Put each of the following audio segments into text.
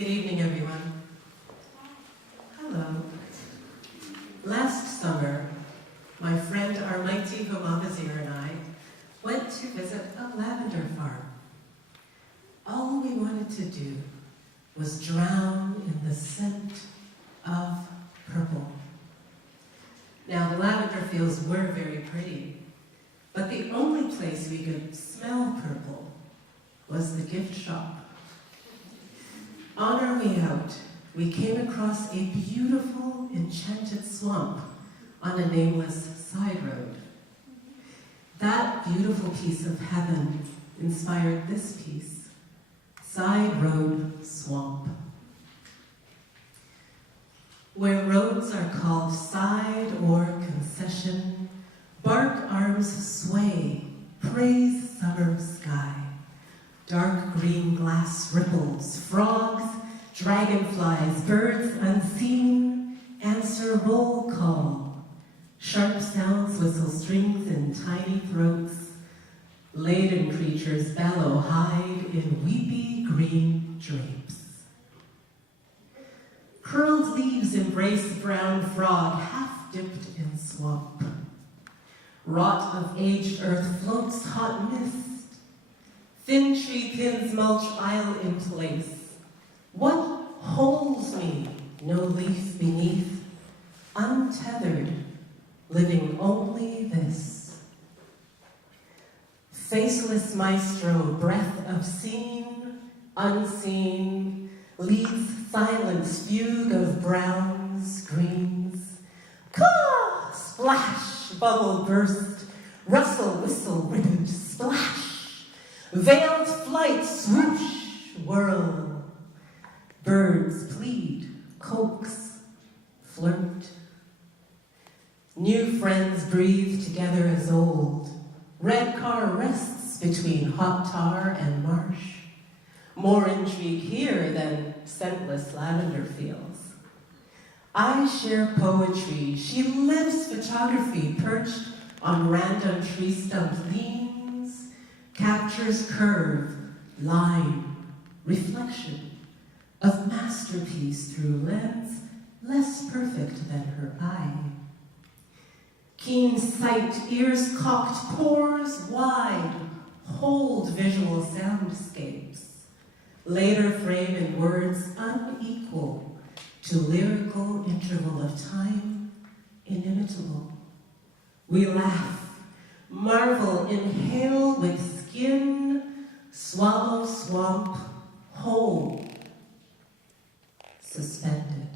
Good evening, everyone. Hello. Last summer, my friend Armaiti Homavazir and I went to visit a lavender farm. All we wanted to do was drown in the scent of purple. Now, the lavender fields were very pretty, but the only place we could smell purple was the gift shop. On our way out, we came across a beautiful, enchanted swamp on a nameless side road. That beautiful piece of heaven inspired this piece, Side Road Swamp. Where roads are called side or concession, bark arms sway, praise summer sky. Dark green glass ripples, frogs, dragonflies, birds unseen, answer roll call. Sharp sounds whistle strings in tiny throats. Laden creatures bellow, hide in weepy green drapes. Curled leaves embrace brown frog, half dipped in swamp. Rot of aged earth floats hot mist. Thin tree pins mulch isle in place. What holds me? No leaf beneath. Untethered, living only this. Faceless maestro, breath of seen, unseen, leads silence, fugue of browns, greens. Caw! Splash, bubble burst, rustle, whistle, ribbon, splash. Veiled flight, swoosh, whirl. Birds plead, coax, flirt. New friends breathe together as old. Red car rests between hot tar and marsh. More intrigue here than scentless lavender fields. I share poetry. She lives photography, perched on random tree stump leans. Captures curve, line, reflection of masterpiece through lens less perfect than her eye. Keen sight, ears cocked, pores wide, hold visual soundscapes. Later frame in words unequal to lyrical interval of time, inimitable. We laugh, marvel, inhale with skin, swallow swamp, whole, suspended.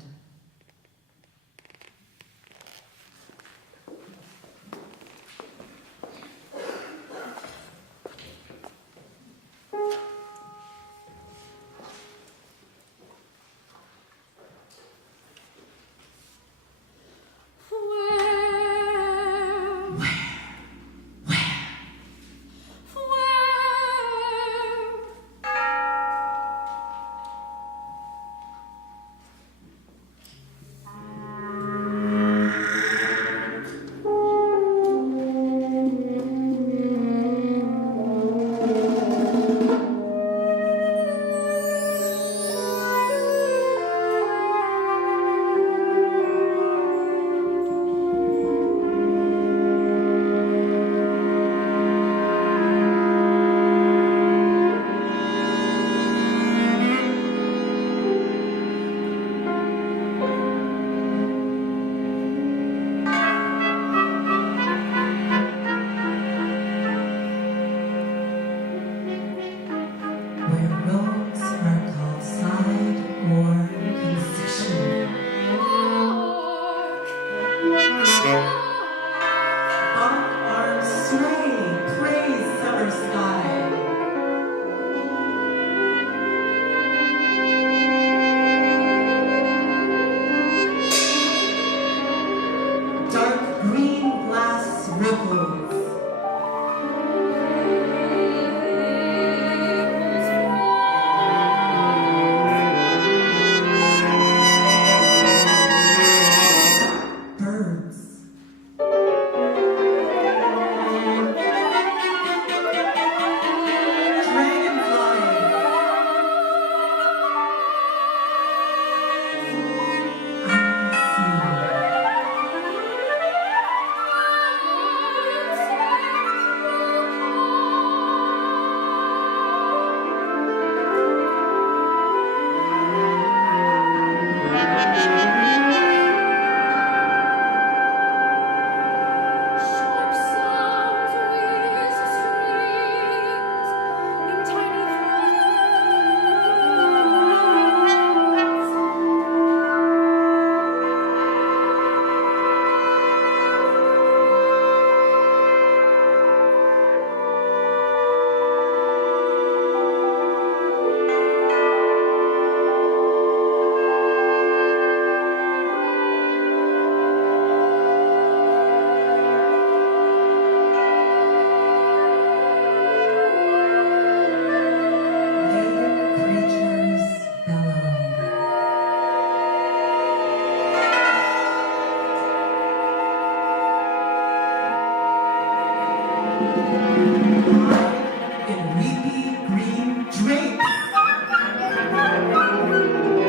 drapes. Rot of age earth,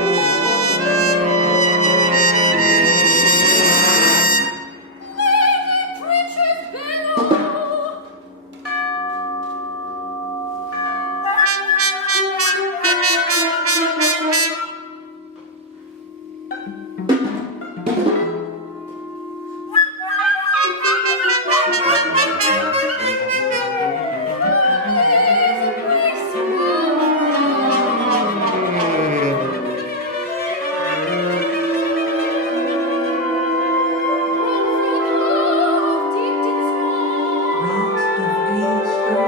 kids launch high in place.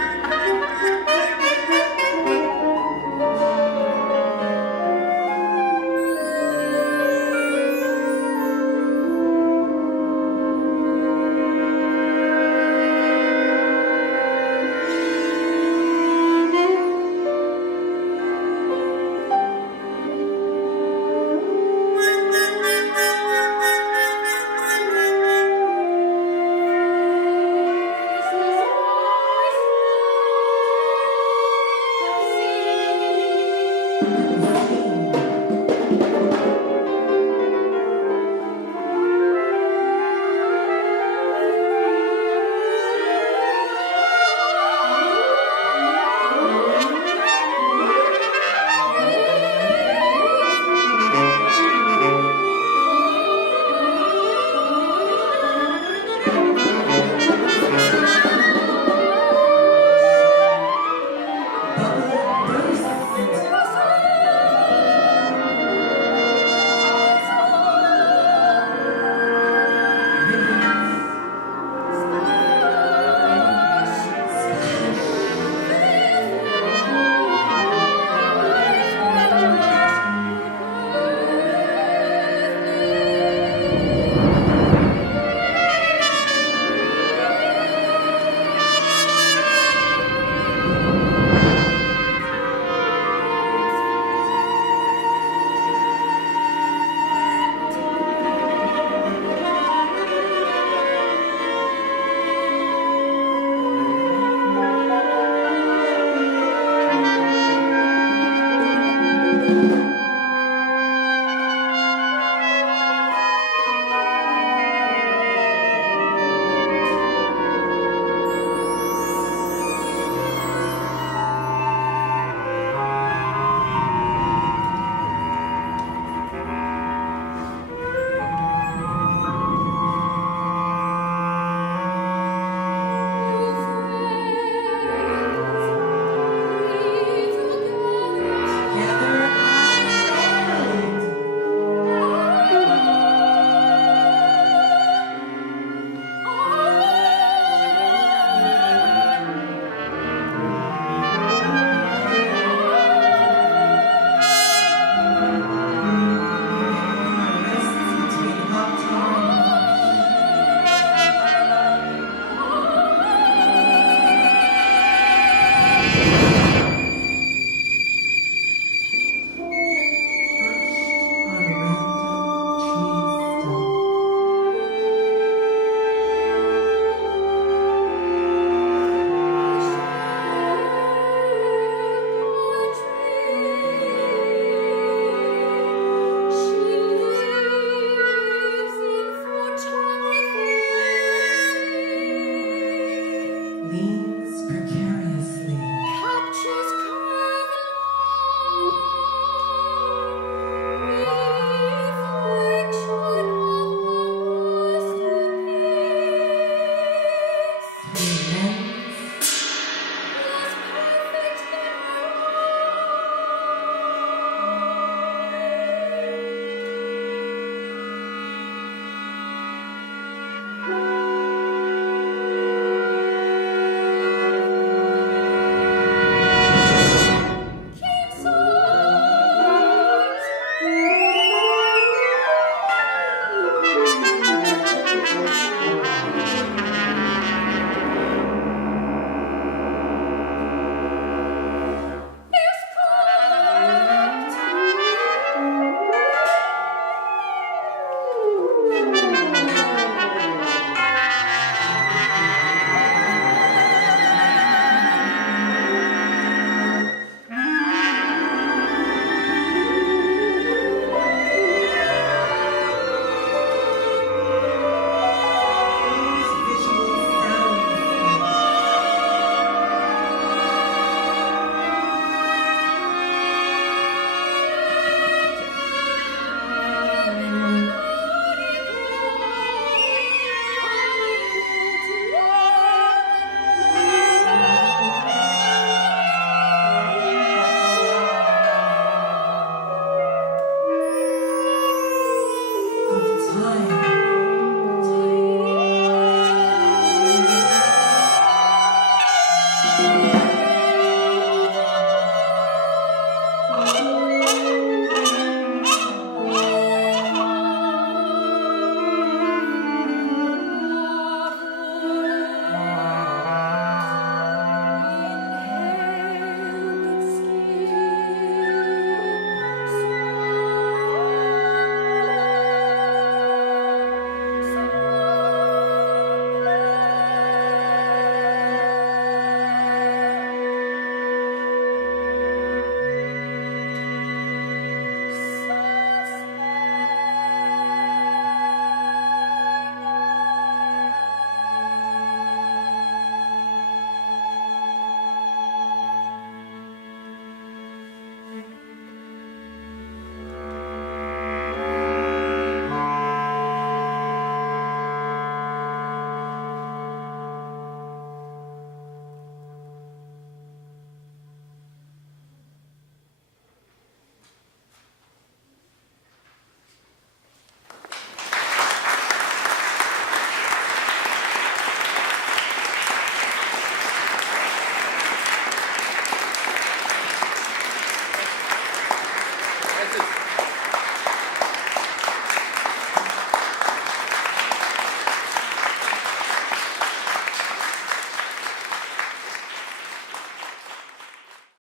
Until bubble bursts.